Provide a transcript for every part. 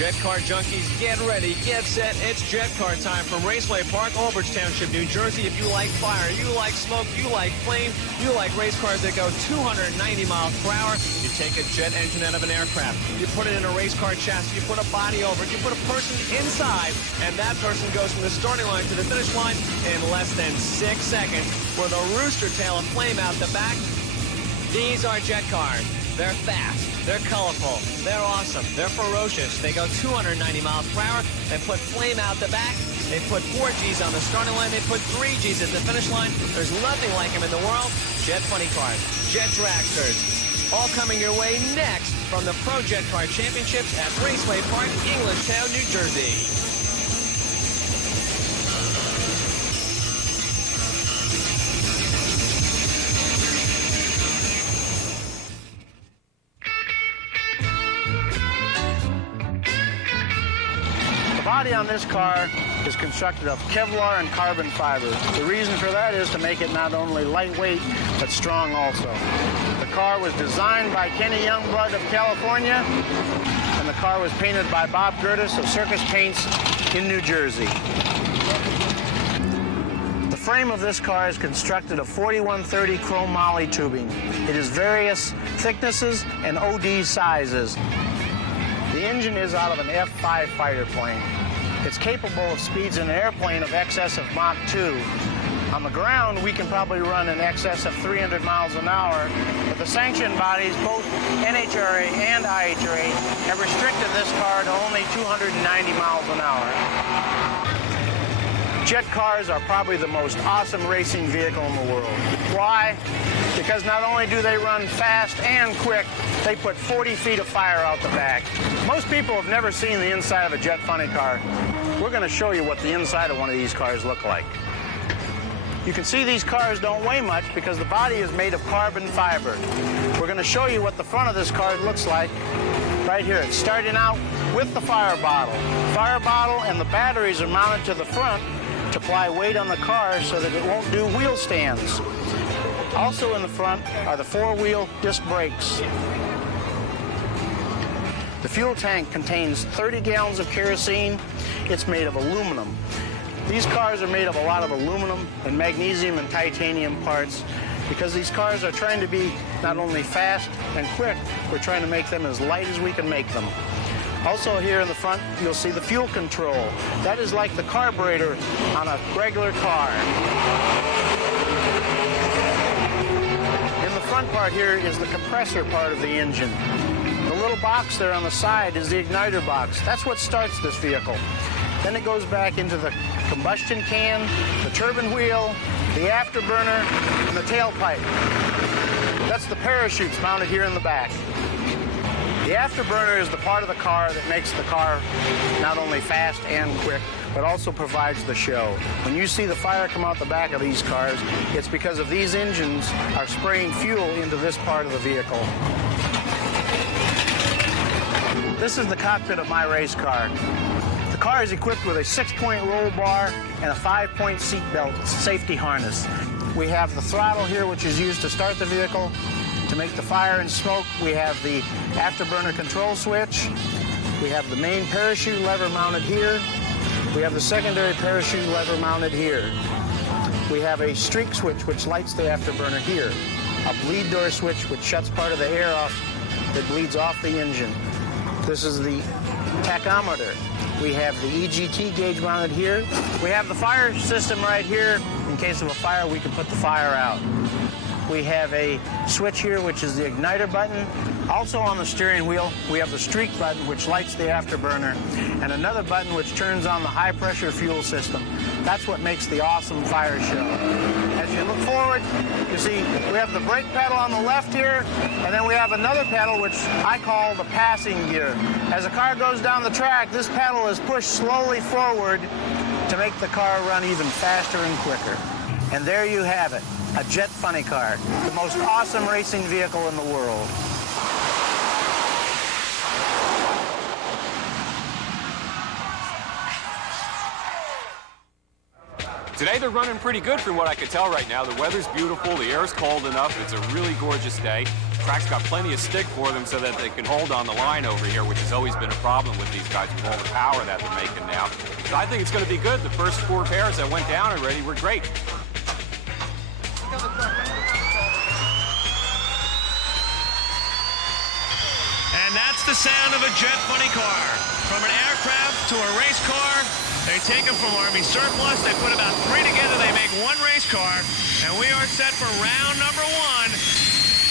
Jet car junkies, get ready, get set. It's jet car time from Raceway Park, Albridge Township, New Jersey. If you like fire, you like smoke, you like flame, you like race cars that go 290 miles per hour, you take a jet engine out of an aircraft, you put it in a race car chassis, you put a body over it, you put a person inside, and that person goes from the starting line to the finish line in less than 6 seconds with a rooster tail of flame out the back. These are jet cars. They're fast, they're colorful, they're awesome, they're ferocious. They go 290 miles per hour. They put flame out the back. They put 4 Gs on the starting line. They put 3 Gs at the finish line. There's nothing like them in the world. Jet funny cars, jet dragsters, all coming your way next from the Pro Jet Car Championships at Raceway Park, Englishtown, New Jersey. The body on this car is constructed of Kevlar and carbon fiber. The reason for that is to make it not only lightweight, but strong also. The car was designed by Kenny Youngblood of California, and the car was painted by Bob Gertis of Circus Paints in New Jersey. The frame of this car is constructed of 4130 chrome moly tubing. It is various thicknesses and OD sizes. The engine is out of an F-5 fighter plane. It's capable of speeds in an airplane of excess of Mach 2. On the ground, we can probably run in excess of 300 miles an hour, but the sanctioned bodies, both NHRA and IHRA, have restricted this car to only 290 miles an hour. Jet cars are probably the most awesome racing vehicle in the world. Why? Because not only do they run fast and quick, they put 40 feet of fire out the back. Most people have never seen the inside of a jet funny car. We're going to show you what the inside of one of these cars look like. You can see these cars don't weigh much because the body is made of carbon fiber. We're going to show you what the front of this car looks like right here. It's starting out with the fire bottle. Fire bottle and the batteries are mounted to the front to apply weight on the car so that it won't do wheel stands. Also in the front are the 4-wheel disc brakes. The fuel tank contains 30 gallons of kerosene. It's made of aluminum. These cars are made of a lot of aluminum and magnesium and titanium parts because these cars are trying to be not only fast and quick, we're trying to make them as light as we can make them. Also here in the front, you'll see the fuel control. That is like the carburetor on a regular car. In the front part here is the compressor part of the engine. The little box there on the side is the igniter box. That's what starts this vehicle. Then it goes back into the combustion can, the turbine wheel, the afterburner, and the tailpipe. That's the parachutes mounted here in the back. The afterburner is the part of the car that makes the car not only fast and quick, but also provides the show. When you see the fire come out the back of these cars, it's because of these engines are spraying fuel into this part of the vehicle. This is the cockpit of my race car. The car is equipped with a 6-point roll bar and a 5-point seat belt safety harness. We have the throttle here, which is used to start the vehicle. To make the fire and smoke, we have the afterburner control switch. We have the main parachute lever mounted here. We have the secondary parachute lever mounted here. We have a streak switch which lights the afterburner here. A bleed door switch which shuts part of the air off that bleeds off the engine. This is the tachometer. We have the EGT gauge mounted here. We have the fire system right here. In case of a fire, we can put the fire out. We have a switch here, which is the igniter button. Also on the steering wheel, we have the streak button, which lights the afterburner, and another button which turns on the high-pressure fuel system. That's what makes the awesome fire show. As you look forward, you see we have the brake pedal on the left here, and then we have another pedal, which I call the passing gear. As the car goes down the track, this pedal is pushed slowly forward to make the car run even faster and quicker. And there you have it. A jet funny car, the most awesome racing vehicle in the world. Today they're running pretty good from what I could tell right now. The weather's beautiful, the air's cold enough, it's a really gorgeous day. track's got plenty of stick for them so that they can hold on the line over here, which has always been a problem with these guys with all the power that they're making now. So I think it's going to be good. The first 4 pairs that went down already were great. And that's the sound of a Jet Funny car. From an aircraft to a race car, they take them from Army surplus, they put about 3 together, they make 1 race car, and we are set for round number 1,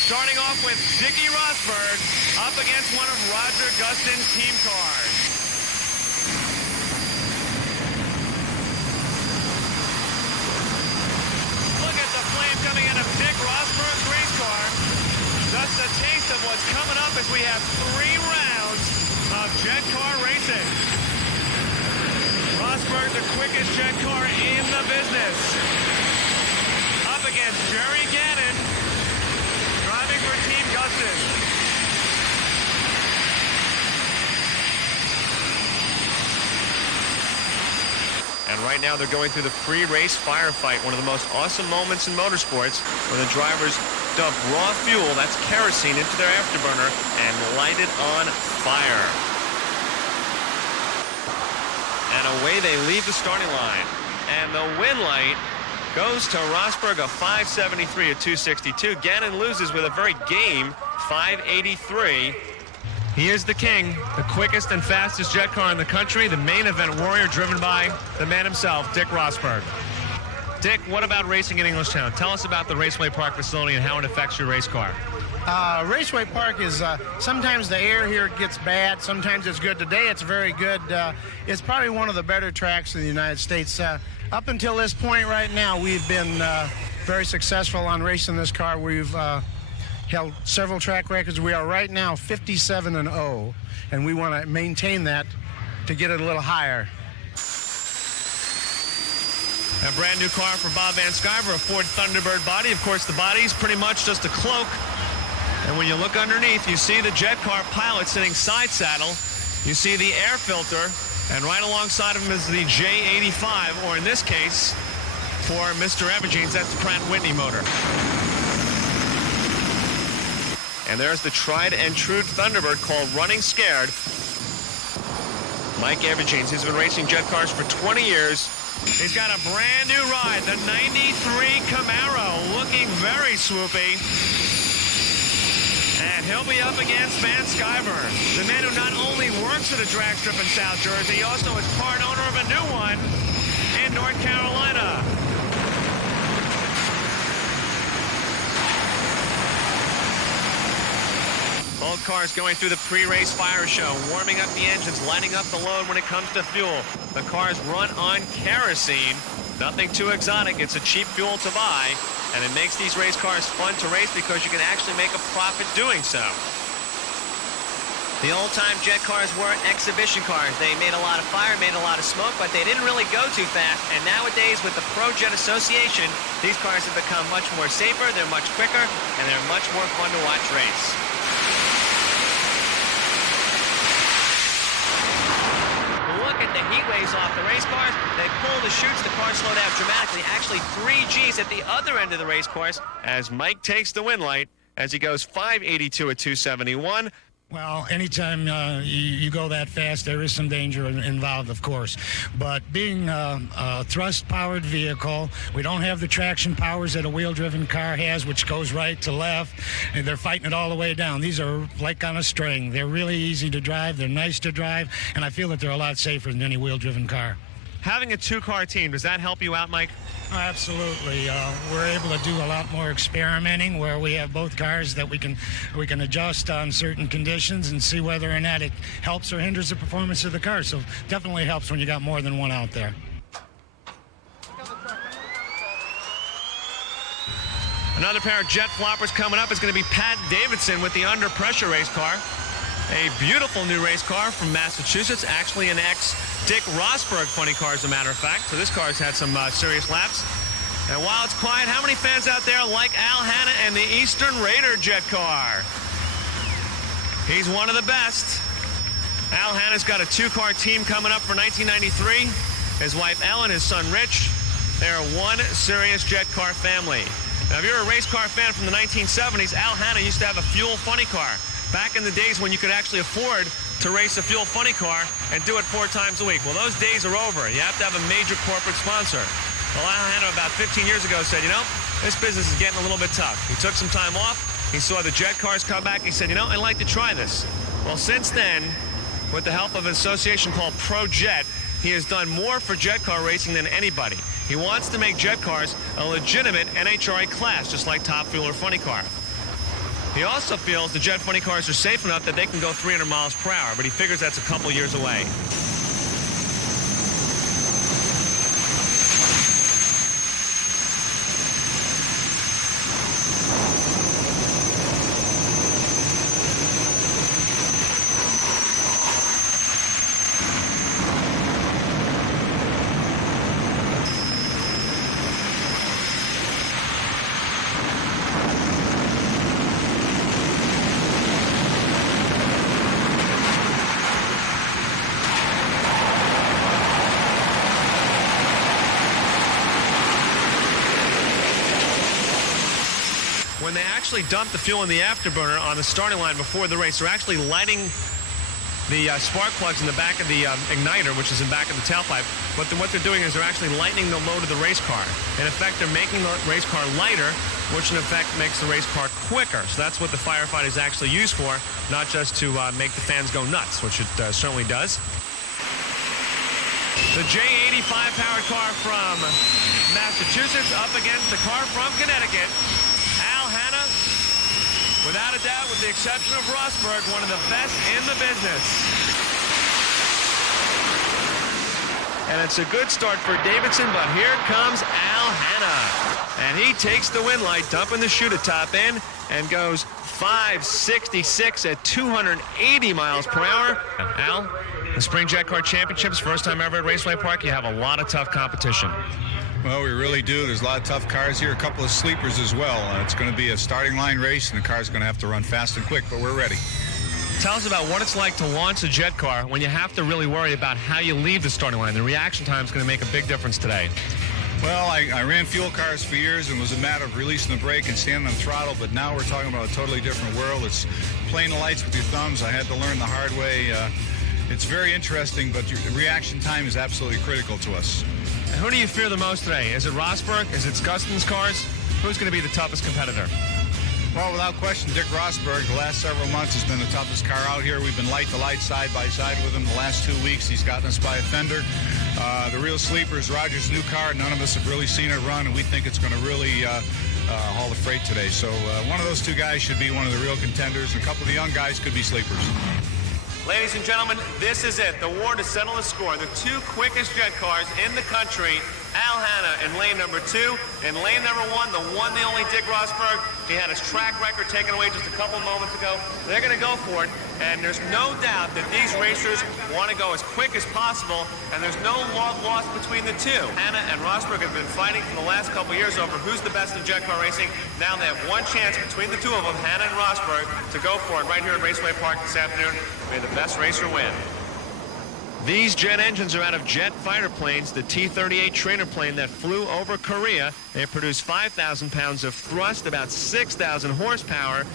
starting off with Dick Roseberg up against one of Roger Gustin's team cars. Look at the flame coming out of Dick Roseberg's race car. Just a taste of what's coming up as we have 3 rounds of jet car racing. Roseberg, the quickest jet car in the business. Up against Jerry Gannon, driving for Team Gustin. And right now they're going through the pre-race firefight, one of the most awesome moments in motorsports, when the drivers dump raw fuel, that's kerosene, into their afterburner and light it on fire. And away they leave the starting line. And the win light goes to Roseberg, a 573 at 262. Gannon loses with a very game 583. He is the king, the quickest and fastest jet car in the country, the main event warrior driven by the man himself, Dick Roseberg. Dick, what about racing in Englishtown? Tell us about the Raceway Park facility and how it affects your race car. Raceway Park is, sometimes the air here gets bad, sometimes it's good. Today it's very good. It's probably one of the better tracks in the United States. Up until this point right now, we've been very successful on racing this car. We've held several track records. We are right now 57-0, and we want to maintain that to get it a little higher. A brand new car for Bob Van Sciver, a Ford Thunderbird body. Of course, the body is pretty much just a cloak. And when you look underneath, you see the jet car pilot sitting side saddle. You see the air filter, and right alongside of him is the J85, or in this case, for Mr. Evergenes, that's the Pratt Whitney motor. And there's the tried and true Thunderbird called Running Scared. Mike Evergenes, he's been racing jet cars for 20 years. He's got a brand new ride, the 93 Camaro, looking very swoopy. And he'll be up against Van Sciver, the man who not only works at a drag strip in South Jersey, he also is part owner of a new one in North Carolina. Both cars going through the pre-race fire show, warming up the engines, lighting up the load when it comes to fuel. The cars run on kerosene, nothing too exotic. It's a cheap fuel to buy, and it makes these race cars fun to race because you can actually make a profit doing so. The old-time jet cars were exhibition cars. They made a lot of fire, made a lot of smoke, but they didn't really go too fast. And nowadays, with the Pro Jet Association, these cars have become much more safer, they're much quicker, and they're much more fun to watch race. Look at the heat waves off the race cars. They pull the chutes, the cars slow down dramatically. Actually, 3 Gs at the other end of the race course as Mike takes the win light as he goes 582 at 271. Well, anytime you go that fast, there is some danger involved, of course. But being a thrust-powered vehicle, we don't have the traction powers that a wheel-driven car has, which goes right to left, and they're fighting it all the way down. These are like on a string. They're really easy to drive. They're nice to drive, and I feel that they're a lot safer than any wheel-driven car. Having a 2-car team, does that help you out, Mike? Absolutely. We're able to do a lot more experimenting where we have both cars that we can adjust on certain conditions and see whether or not it helps or hinders the performance of the car. So definitely helps when you got more than one out there. Another pair of jet floppers coming up is going to be Pat Davidson with the Under Pressure race car. A beautiful new race car from Massachusetts, actually an ex-Dick Roseberg funny car, as a matter of fact. So this car's had some serious laps. And while it's quiet, how many fans out there like Al Hanna and the Eastern Raider jet car? He's one of the best. Al Hanna's got a 2-car team coming up for 1993. His wife Ellen, his son Rich, they're one serious jet car family. Now, if you're a race car fan from the 1970s, Al Hanna used to have a fuel funny car. Back in the days when you could actually afford to race a fuel funny car and do it 4 times a week. Well, those days are over. You have to have a major corporate sponsor. Well, Al Hanna about 15 years ago said, you know, this business is getting a little bit tough. He took some time off. He saw the jet cars come back. He said, you know, I'd like to try this. Well, since then, with the help of an association called Pro Jet, he has done more for jet car racing than anybody. He wants to make jet cars a legitimate NHRA class, just like Top Fuel or Funny Car. He also feels the jet funny cars are safe enough that they can go 300 miles per hour, but he figures that's a couple years away. When they actually dump the fuel in the afterburner on the starting line before the race, they're actually lighting the spark plugs in the back of the igniter, which is in back of the tailpipe. But what they're doing is they're actually lightening the load of the race car. In effect, they're making the race car lighter, which in effect makes the race car quicker. So that's what the firefight is actually used for, not just to make the fans go nuts, which it certainly does. The J85 powered car from Massachusetts up against the car from Connecticut. Al Hanna, without a doubt, with the exception of Roseberg, one of the best in the business. And it's a good start for Davidson, but here comes Al Hanna. And he takes the win light, dumping the chute at top end, and goes 566 at 280 miles per hour. Al, the Spring Jet Car Championships, first time ever at Raceway Park, you have a lot of tough competition. Well, we really do. There's a lot of tough cars here, a couple of sleepers as well. It's going to be a starting line race, and the car's going to have to run fast and quick, but we're ready. Tell us about what it's like to launch a jet car when you have to really worry about how you leave the starting line. The reaction time is going to make a big difference today. Well, I ran fuel cars for years, and it was a matter of releasing the brake and standing on the throttle, but now we're talking about a totally different world. It's playing the lights with your thumbs. I had to learn the hard way. It's very interesting, but your reaction time is absolutely critical to us. Who do you fear the most today? Is it Rosberg? Is it Gustin's cars? Who's going to be the toughest competitor? Well, without question, Dick Roseberg, the last several months, has been the toughest car out here. We've been light to light, side by side with him the last 2 weeks. He's gotten us by a fender. The real sleeper is Roger's new car. None of us have really seen it run, and we think it's going to really haul the freight today. So one of those two guys should be one of the real contenders, and a couple of the young guys could be sleepers. Ladies and gentlemen, this is it. The war to settle the score. The 2 quickest jet cars in the country. Al Hanna in lane number 2. In lane number 1, the one, the only Dick Roseberg. He had his track record taken away just a couple moments ago. They're going to go for it, and there's no doubt that these racers want to go as quick as possible, and there's no love lost between the two. Hanna and Roseberg have been fighting for the last couple years over who's the best in jet car racing. Now they have one chance between the two of them, Hanna and Roseberg, to go for it right here at Raceway Park this afternoon. May the best racer win. These jet engines are out of jet fighter planes, the T-38 trainer plane that flew over Korea. They produce 5,000 pounds of thrust, about 6,000 horsepower.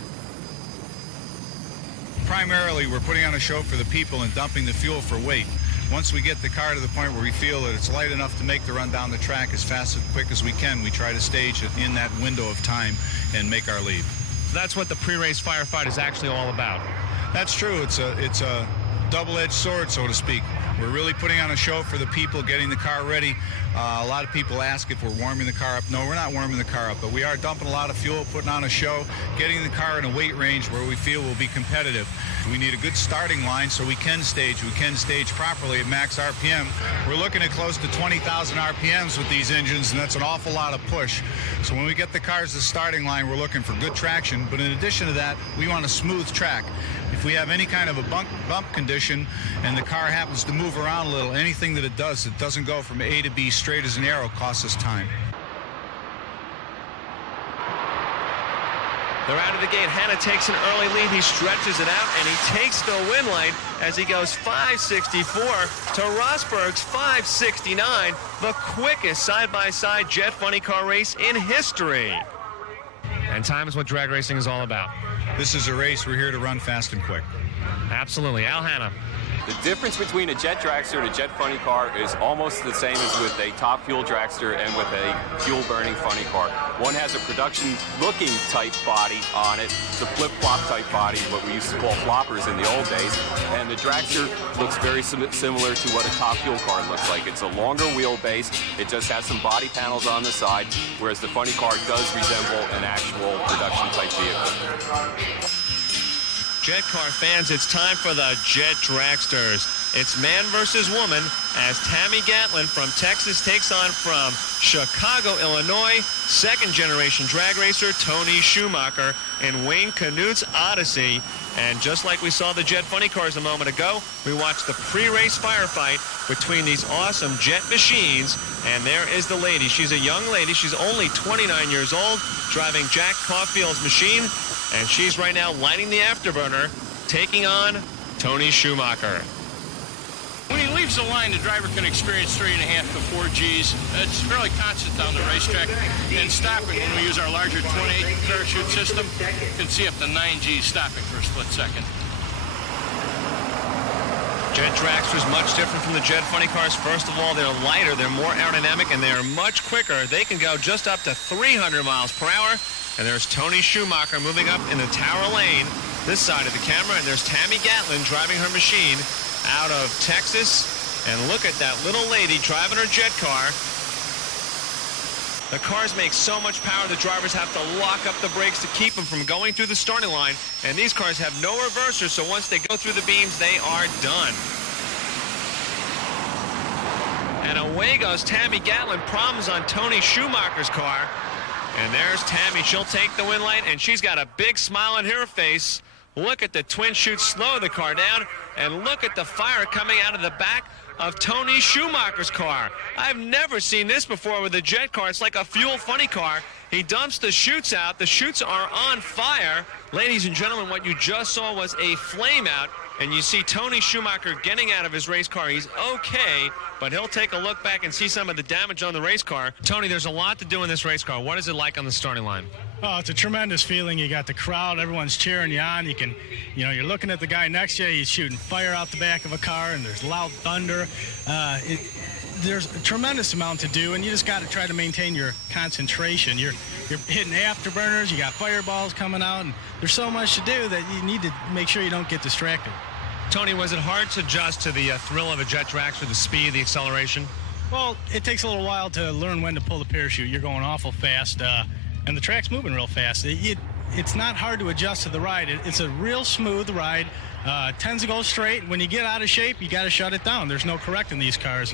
Primarily, we're putting on a show for the people and dumping the fuel for weight. Once we get the car to the point where we feel that it's light enough to make the run down the track as fast and quick as we can, we try to stage it in that window of time and make our lead. So that's what the pre-race firefight is actually all about. That's true. It's a double-edged sword, so to speak. We're really putting on a show for the people, getting the car ready. A lot of people ask if we're warming the car up. No, we're not warming the car up, but we are dumping a lot of fuel, putting on a show, getting the car in a weight range where we feel we'll be competitive. We need a good starting line so we can stage properly at max RPM. We're looking at close to 20,000 RPMs with these engines, and that's an awful lot of push. So when we get the cars to the starting line, we're looking for good traction, but in addition to that, we want a smooth track. If we have any kind of a bump condition and the car happens to move around a little, anything that it doesn't go from A to B straight as an arrow costs us time. They're out of the gate. Hanna takes an early lead. He stretches it out, and he takes the win light as he goes 564 to Rosberg's 569, the quickest side-by-side jet funny car race in history. And time is what drag racing is all about. This is a race. We're here to run fast and quick. Absolutely. Al Hanna. The difference between a jet dragster and a jet funny car is almost the same as with a top fuel dragster and with a fuel burning funny car. One has a production looking type body on it. It's a flip-flop type body, what we used to call floppers in the old days. And the dragster looks very similar to what a top fuel car looks like. It's a longer wheelbase. It just has some body panels on the side, whereas the funny car does resemble an actual production type vehicle. Jet car fans, it's time for the Jet Dragsters. It's man versus woman as Tammy Gatlin from Texas takes on from Chicago, Illinois, second-generation drag racer Tony Schumacher in Wayne Canute's Odyssey. And just like we saw the Jet funny cars a moment ago, we watched the pre-race firefight between these awesome jet machines. And there is the lady. She's a young lady. She's only 29 years old, driving Jack Caulfield's machine. And she's right now lighting the afterburner, taking on Tony Schumacher. When he leaves the line, the driver can experience 3.5 to 4 Gs. It's fairly constant down the racetrack. And stopping, when we use our larger 28 parachute system, you can see up to 9 Gs stopping for a split second. Jet Dragsters much different from the Jet funny cars. First of all, they're lighter, they're more aerodynamic, and they are much quicker. They can go just up to 300 miles per hour. And there's Tony Schumacher moving up in the tower lane, this side of the camera, and there's Tammy Gatlin driving her machine out of Texas. And look at that little lady driving her jet car. The cars make so much power, the drivers have to lock up the brakes to keep them from going through the starting line. And these cars have no reversers, so once they go through the beams, they are done. And away goes Tammy Gatlin. Problems on Tony Schumacher's car. And there's Tammy. She'll take the win light, and she's got a big smile on her face. Look at the twin chutes slow the car down, and look at the fire coming out of the back of Tony Schumacher's car. I've never seen this before with a jet car. It's like a fuel funny car. He dumps the chutes out. The chutes are on fire. Ladies and gentlemen, what you just saw was a flame out. And you see Tony Schumacher getting out of his race car. He's okay, but he'll take a look back and see some of the damage on the race car. Tony, there's a lot to do in this race car. What is it like on the starting line? Oh, it's a tremendous feeling. You got the crowd, everyone's cheering you on. You're looking at the guy next to you, he's shooting fire out the back of a car, and there's loud thunder. There's a tremendous amount to do, and you just got to try to maintain your concentration. You're hitting afterburners, you got fireballs coming out, and there's so much to do that you need to make sure you don't get distracted. Tony, was it hard to adjust to the thrill of a jet dragster, the speed, the acceleration? Well, it takes a little while to learn when to pull the parachute. You're going awful fast, and the track's moving real fast. It's not hard to adjust to the ride. It's a real smooth ride. Tends to go straight. When you get out of shape, you got to shut it down. There's no correcting these cars.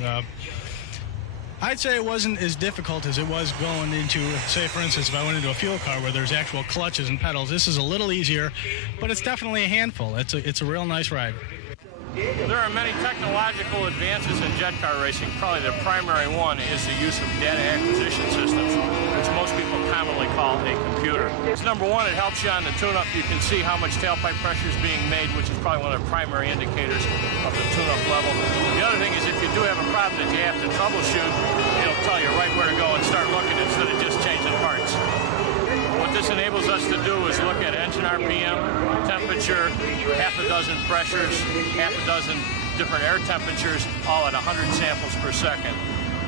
I'd say it wasn't as difficult as it was going into, say, for instance, if I went into a fuel car where there's actual clutches and pedals. This is a little easier, but it's definitely a handful. It's a real nice ride. There are many technological advances in jet car racing. Probably the primary one is the use of data acquisition systems, which most people commonly call a computer. It's number one, it helps you on the tune-up. You can see how much tailpipe pressure is being made, which is probably one of the primary indicators of the tune-up level. The other thing is if you do have a problem that you have to troubleshoot, it'll tell you right where to go and start looking instead of just changing parts. What this enables us to do is look at engine RPM, temperature, half a dozen pressures, half a dozen different air temperatures, all at 100 samples per second.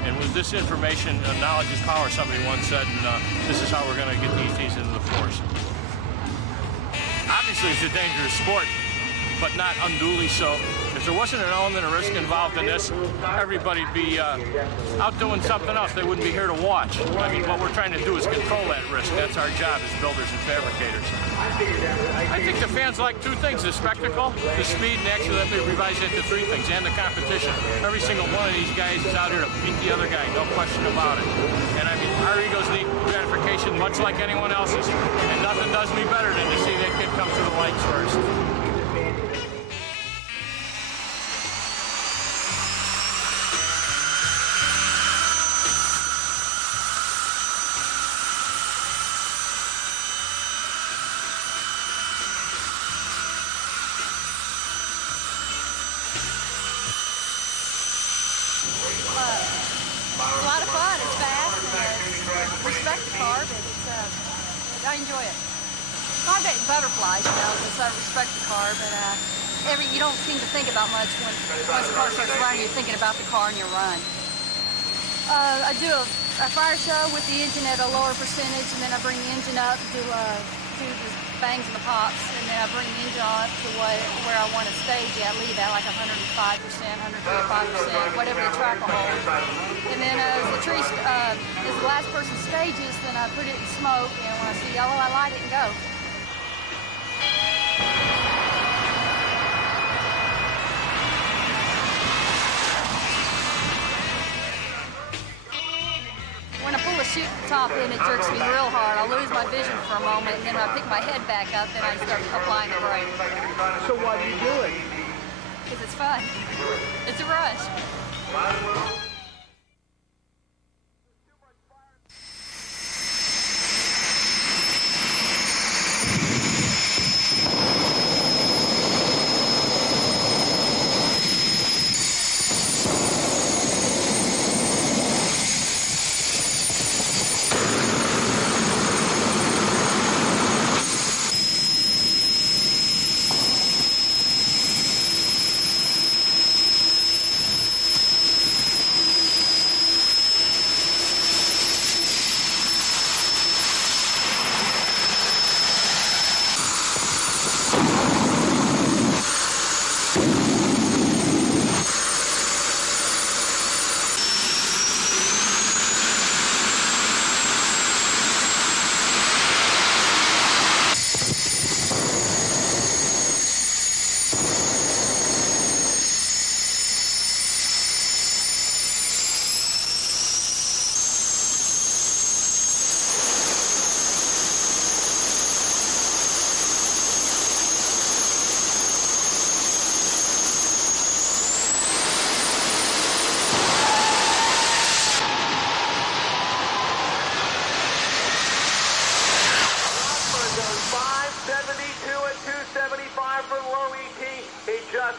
And with this information, knowledge is power, somebody once said, and this is how we're going to get the ETs into the force. Obviously, it's a dangerous sport, but not unduly so. If there wasn't an element of risk involved in this, everybody'd be out doing something else. They wouldn't be here to watch. I mean, what we're trying to do is control that risk. That's our job as builders and fabricators. I think the fans like two things, the spectacle, the speed, and actually let me revise that to three things, and the competition. Every single one of these guys is out here to beat the other guy, no question about it. And I mean, our egos need gratification much like anyone else's, and nothing does me better than to see that kid come through the lights first. It's a lot of fun. It's fast. And respect the car, but I enjoy it. I bet butterflies, you know, because I respect the car, but you don't seem to think about much once the car starts running. You're thinking about the car and your run. I do a fire show with the engine at a lower percentage, and then I bring the engine up, do the bangs and the pops, and then I bring the engine on up to where I want to stage at, leave at like 105%, 135%, whatever the track will hold. And then as the last person stages, then I put it in smoke, and when I see yellow, I light it and go. When I pull the chute top in, it jerks me real hard. I lose my vision for a moment, and then when I pick my head back up, then I start applying the brake. So why do you do it? Because it's fun. It's a rush.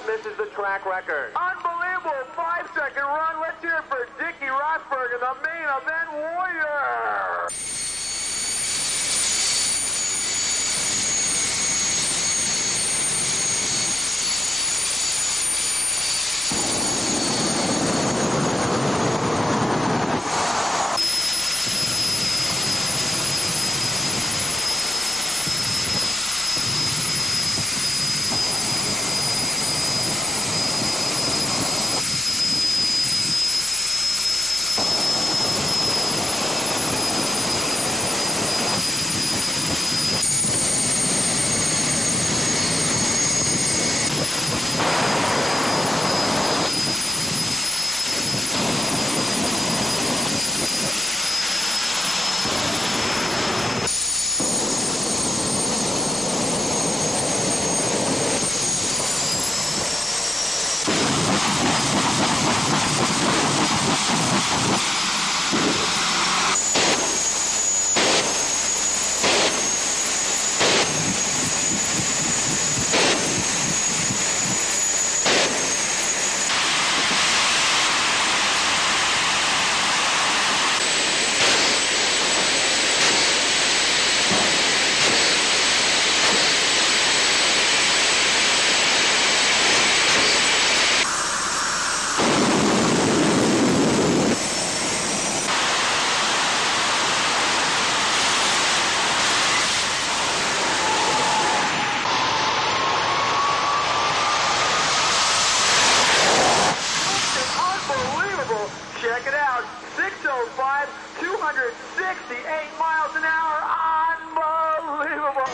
Misses the track record. Unbelievable 5-second run. Let's hear it for Dick Roseberg and the main event warrior. Check it out, 605, 268 miles an hour, unbelievable.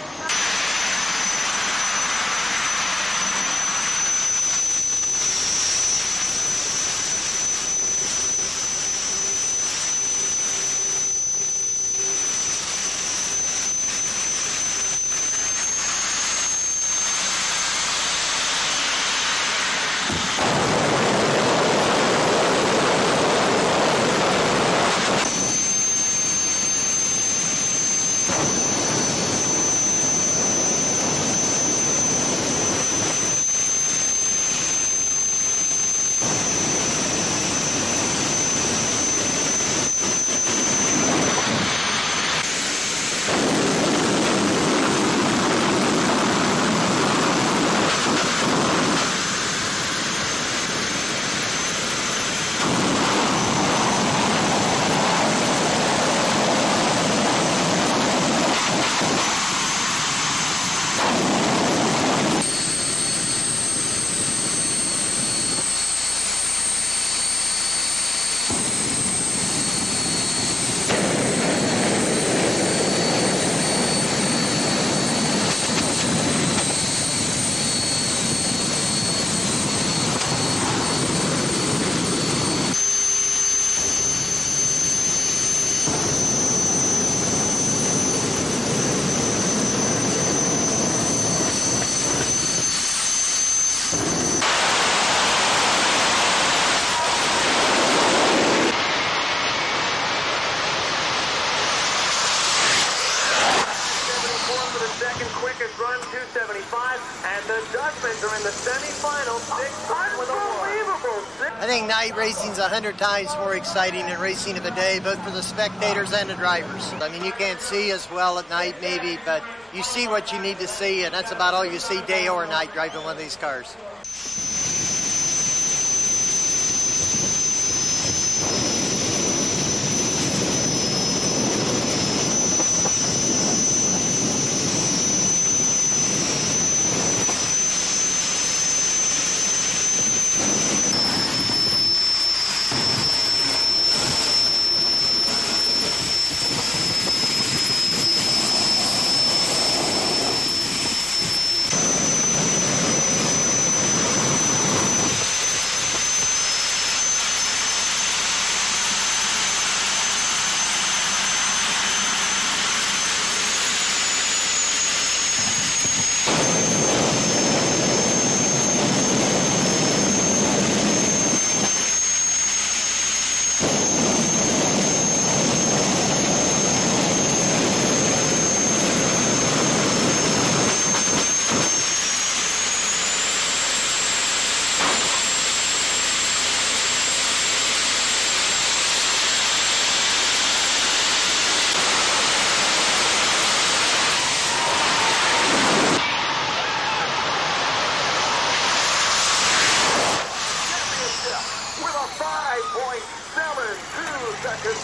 quickest run, 275, and the Dutchmans are in the semifinals. 6 with unbelievable. I think night racing's 100 times more exciting than racing of the day, both for the spectators and the drivers. I mean, you can't see as well at night maybe, but you see what you need to see, and that's about all you see day or night driving one of these cars.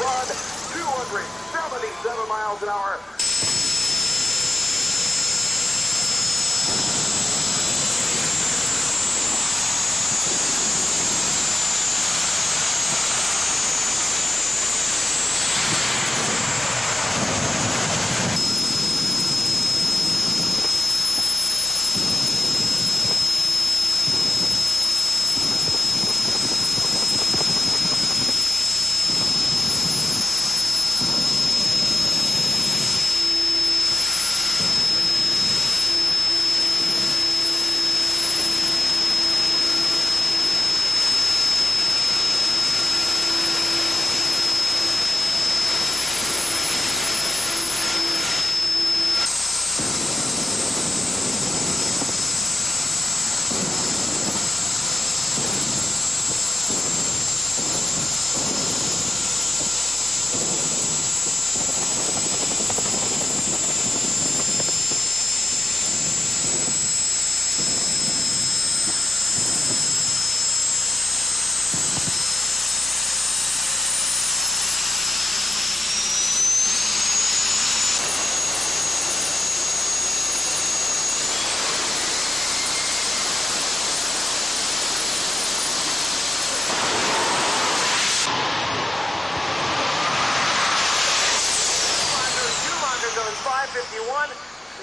Run 277 miles an hour.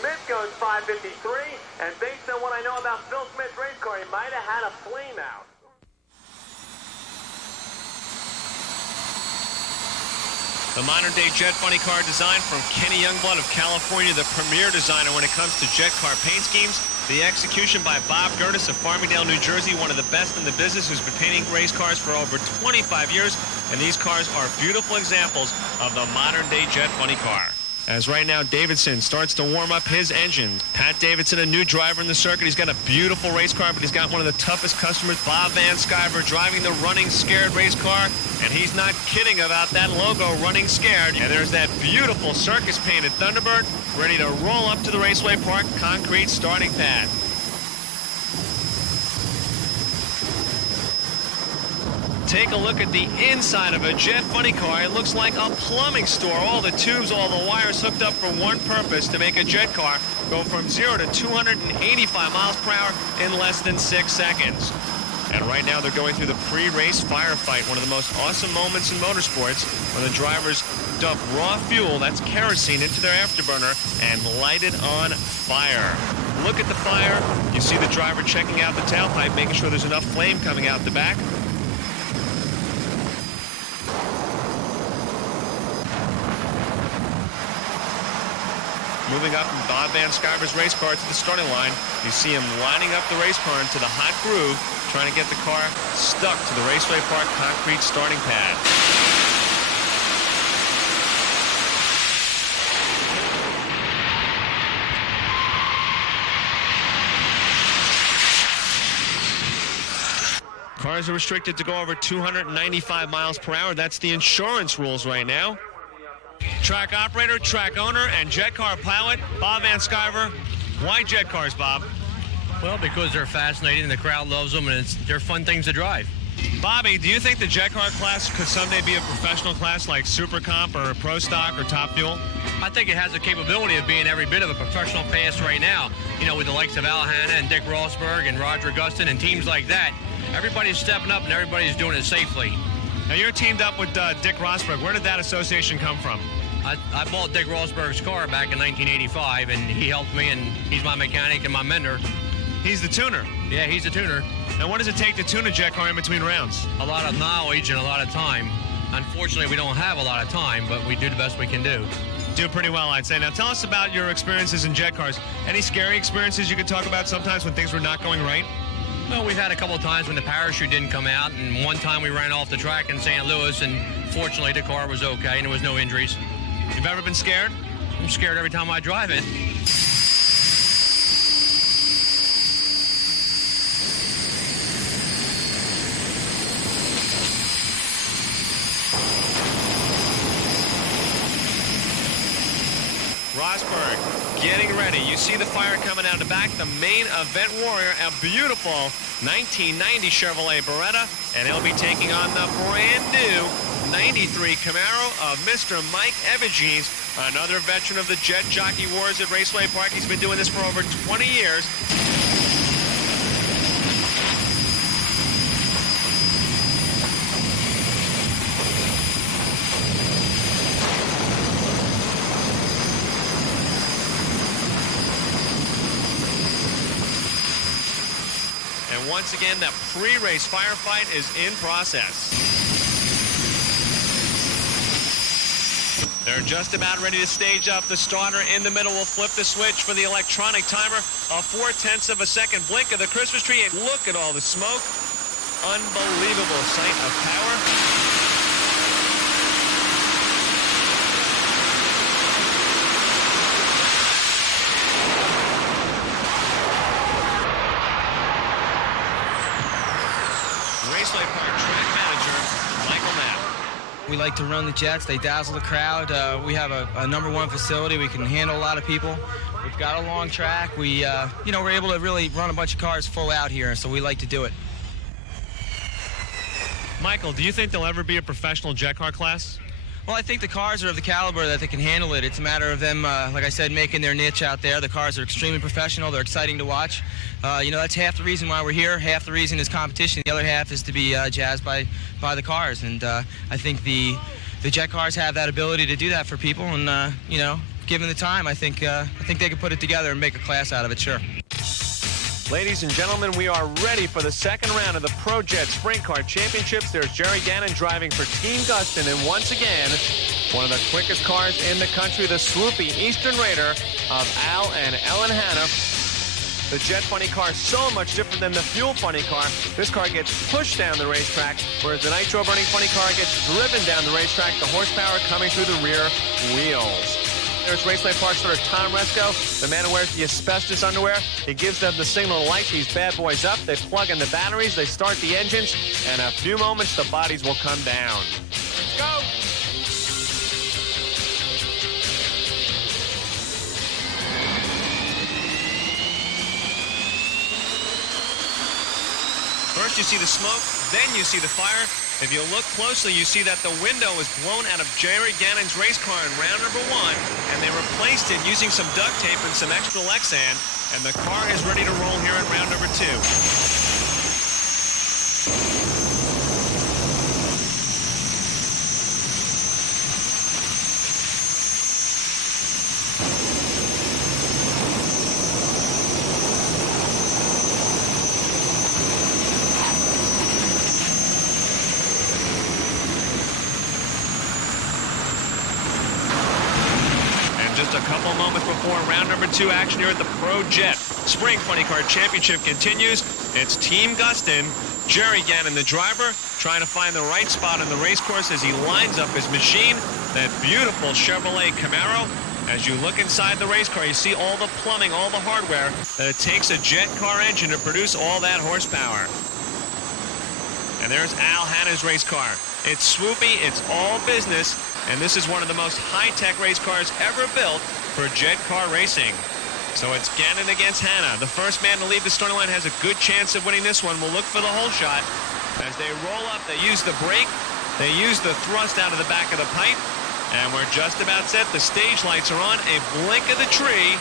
Smith goes 553, and based on what I know about Phil Smith's race car, he might have had a flame out. The modern-day Jet Funny car design from Kenny Youngblood of California, the premier designer when it comes to jet car paint schemes. The execution by Bob Gertis of Farmingdale, New Jersey, one of the best in the business, who's been painting race cars for over 25 years. And these cars are beautiful examples of the modern-day Jet Funny car. As right now, Davidson starts to warm up his engine. Pat Davidson, a new driver in the circuit. He's got a beautiful race car, but he's got one of the toughest customers, Bob Van Sciver, driving the Running Scared race car. And he's not kidding about that logo, Running Scared. And there's that beautiful circus-painted Thunderbird ready to roll up to the Raceway Park concrete starting pad. Take a look at the inside of a Jet Funny car. It looks like a plumbing store. All the tubes, all the wires hooked up for one purpose, to make a jet car go from 0 to 285 miles per hour in less than 6 seconds. And right now they're going through the pre-race firefight, one of the most awesome moments in motorsports, when the drivers dump raw fuel, that's kerosene, into their afterburner and light it on fire. Look at the fire. You see the driver checking out the tailpipe, making sure there's enough flame coming out the back. Moving up from Bob Van Sciver's race car to the starting line, you see him lining up the race car into the hot groove, trying to get the car stuck to the Raceway Park concrete starting pad. Cars are restricted to go over 295 miles per hour. That's the insurance rules right now. Track operator, track owner, and jet car pilot, Bob Van Sciver. Why jet cars, Bob? Well, because they're fascinating, the crowd loves them, and they're fun things to drive. Bobby, do you think the jet car class could someday be a professional class like Super Comp or Pro Stock or Top Fuel? I think it has the capability of being every bit of a professional class right now. You know, with the likes of Al Hanna and Dick Roseberg and Roger Gustin and teams like that. Everybody's stepping up and everybody's doing it safely. Now, you're teamed up with Dick Roseberg. Where did that association come from? I bought Dick Roseberg's car back in 1985, and he helped me, and he's my mechanic and my mentor. He's the tuner? Yeah, he's the tuner. And what does it take to tune a jet car in between rounds? A lot of knowledge and a lot of time. Unfortunately, we don't have a lot of time, but we do the best we can do. Do pretty well, I'd say. Now, tell us about your experiences in jet cars. Any scary experiences you can talk about sometimes when things were not going right? Well, we've had a couple of times when the parachute didn't come out, and one time we ran off the track in St. Louis, and fortunately the car was okay and there was no injuries. You've ever been scared? I'm scared every time I drive it. Rosberg getting ready. You see the fire coming out the back. The main event warrior, a beautiful 1990 Chevrolet Beretta, and he'll be taking on the brand new 93 Camaro of Mr. Mike Evagines, another veteran of the jet jockey wars at Raceway Park. He's been doing this for over 20 years. And once again, that pre-race firefight is in process. They're just about ready to stage up. The starter in the middle will flip the switch for the electronic timer. A 0.4 of a second blink of the Christmas tree, and look at all the smoke. Unbelievable sight of power. Raceway Park track manager, Michael Knapp. We like to run the jets. They dazzle the crowd. We have a #1 facility. We can handle a lot of people. We've got a long track. We're able to really run a bunch of cars full out here, so we like to do it. Michael, do you think there'll ever be a professional jet car class? Well, I think the cars are of the caliber that they can handle it. It's a matter of them, like I said, making their niche out there. The cars are extremely professional. They're exciting to watch. That's half the reason why we're here. Half the reason is competition. The other half is to be jazzed by the cars. And I think the jet cars have that ability to do that for people. And, given the time, I think they could put it together and make a class out of it, sure. Ladies and gentlemen, we are ready for the second round of the Pro Jet Sprint Car Championships. There's Jerry Gannon driving for Team Gustin, and once again, one of the quickest cars in the country, the swoopy Eastern Raider of Al and Ellen Hanna. The Jet Funny car is so much different than the Fuel Funny car. This car gets pushed down the racetrack, whereas the Nitro Burning Funny car gets driven down the racetrack, the horsepower coming through the rear wheels. There's Raceway Park starter Tom Resco, the man who wears the asbestos underwear. He gives them the signal to light these bad boys up. They plug in the batteries, they start the engines, and in a few moments the bodies will come down. Let's go! First you see the smoke, then you see the fire. If you look closely, you see that the window was blown out of Jerry Gannon's race car in round number 1, and they replaced it using some duct tape and some extra Lexan, and the car is ready to roll here in round number 2. Just a couple moments before round number 2 action here at the Pro Jet Spring Funny Car Championship continues. It's Team Gustin, Jerry Gannon, the driver, trying to find the right spot on the race course as he lines up his machine, that beautiful Chevrolet Camaro. As you look inside the race car, you see all the plumbing, all the hardware that it takes a jet car engine to produce all that horsepower. And there's Al Hanna's race car. It's swoopy, it's all business, and this is one of the most high-tech race cars ever built for jet car racing. So it's Gannon against Hanna. The first man to leave the starting line has a good chance of winning this one. We'll look for the hole shot. As they roll up, they use the brake, they use the thrust out of the back of the pipe, and we're just about set. The stage lights are on, a blink of the tree.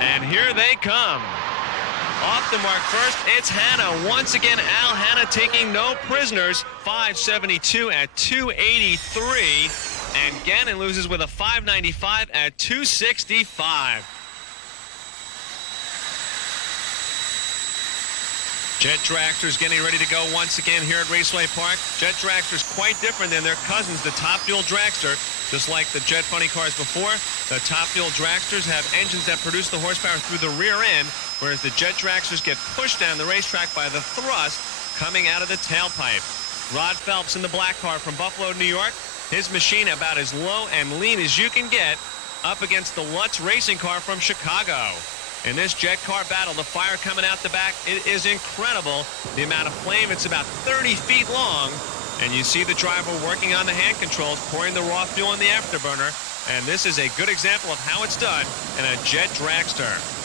And here they come. Off the mark first, it's Hanna. Once again, Al Hanna taking no prisoners. 572 at 283. And Gannon loses with a 595 at 265. Jet Dragsters getting ready to go once again here at Raceway Park. Jet Dragsters quite different than their cousins, the Top Fuel Dragster. Just like the Jet Funny cars before, the Top Fuel Dragsters have engines that produce the horsepower through the rear end, whereas the Jet Dragsters get pushed down the racetrack by the thrust coming out of the tailpipe. Rod Phelps in the black car from Buffalo, New York. His machine about as low and lean as you can get, up against the Lutz racing car from Chicago. In this jet car battle, the fire coming out the back, it is incredible. The amount of flame, it's about 30 feet long. And you see the driver working on the hand controls, pouring the raw fuel in the afterburner. And this is a good example of how it's done in a jet dragster.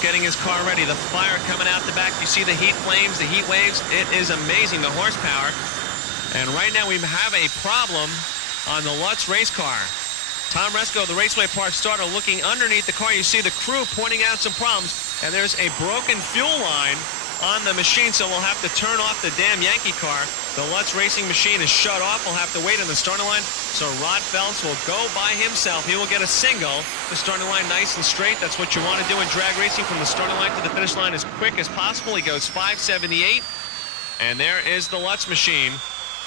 Getting his car ready. The fire coming out the back. You see the heat flames, the heat waves. It is amazing, the horsepower. And right now we have a problem on the Lutz race car. Tom Resco, the Raceway Park starter, looking underneath the car. You see the crew pointing out some problems, and there's a broken fuel line on the machine, so we'll have to turn off the damn Yankee car. The Lutz racing machine is shut off. We'll have to wait on the starting line, so Rod Phelps will go by himself. He will get a single. The starting line nice and straight. That's what you want to do in drag racing, from the starting line to the finish line as quick as possible. He goes 578, and there is the Lutz machine.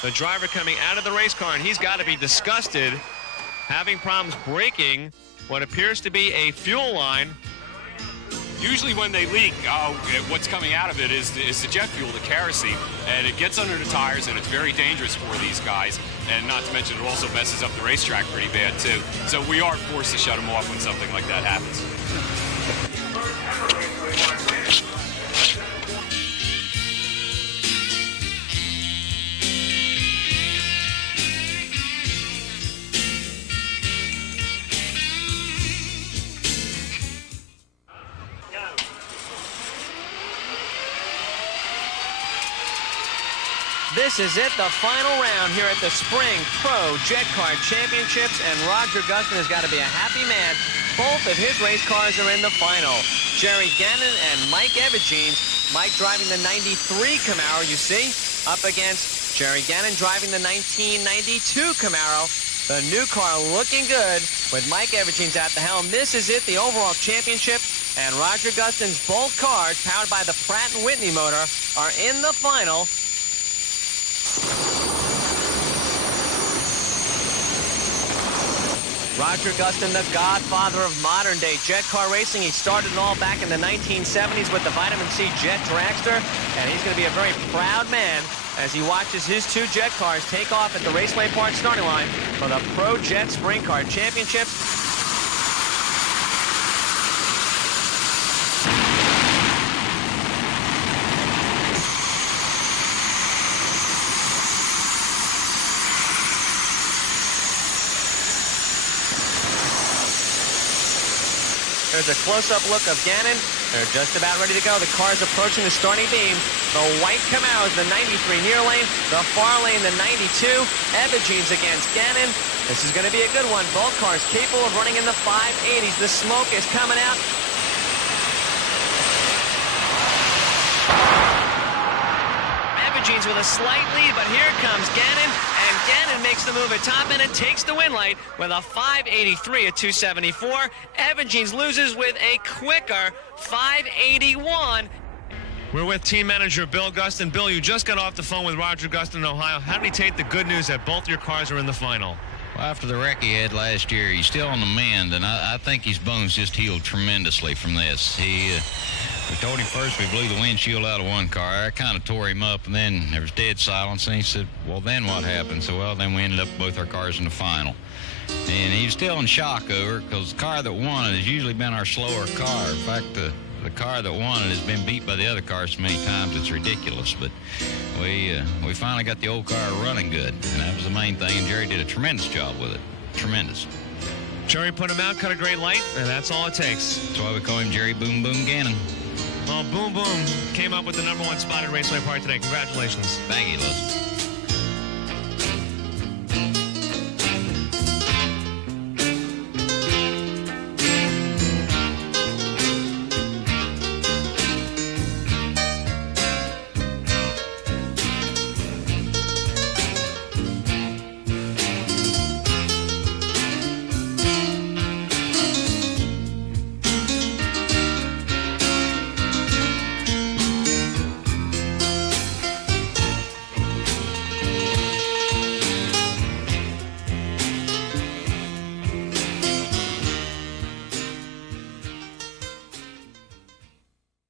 The driver coming out of the race car, and he's got to be disgusted, having problems braking what appears to be a fuel line. Usually when they leak, what's coming out of it is the jet fuel, the kerosene, and it gets under the tires, and it's very dangerous for these guys. And not to mention, it also messes up the racetrack pretty bad, too. So we are forced to shut them off when something like that happens. This is it, the final round here at the Spring Pro Jet Car Championships, and Roger Gustin has got to be a happy man. Both of his race cars are in the final. Jerry Gannon and Mike Evagines. Mike driving the 93 Camaro, you see, up against Jerry Gannon driving the 1992 Camaro. The new car looking good with Mike Evagines at the helm. This is it, the overall championship, and Roger Gustin's both cars, powered by the Pratt & Whitney motor, are in the final. Roger Gustin, the godfather of modern-day jet car racing. He started it all back in the 1970s with the Vitamin C Jet Dragster, and he's going to be a very proud man as he watches his two jet cars take off at the Raceway Park starting line for the Pro Jet Spring Car Championships. There's a close-up look of Gannon. They're just about ready to go. The car's approaching the starting beam. The white Camaro is the 93 near lane. The far lane, the 92. Evagines against Gannon. This is going to be a good one. Both cars capable of running in the 580s. The smoke is coming out. Evagines with a slight lead, but here comes Gannon. And Gannon makes the move at top end and takes the win light with a 583 at 274. Evagines loses with a quicker 581. We're with team manager Bill Gustin. Bill, you just got off the phone with Roger Gustin in Ohio. How did he take the good news that both your cars are in the final? Well, after the wreck he had last year, he's still on the mend, and I think his bones just healed tremendously from this. We told him first we blew the windshield out of one car. I kind of tore him up, and then there was dead silence, and he said, well, then what happened? So, well, then we ended up both our cars in the final. And he was still in shock over it, because the car that won it has usually been our slower car. In fact, the car that won it has been beat by the other cars so many times it's ridiculous. But we finally got the old car running good, and that was the main thing, and Jerry did a tremendous job with it. Tremendous. Jerry put him out, cut a great light, and that's all it takes. That's why we call him Jerry Boom Boom Gannon. Well, Boom Boom came up with the #1 spot at Raceway Park today. Congratulations. Thank you, Les.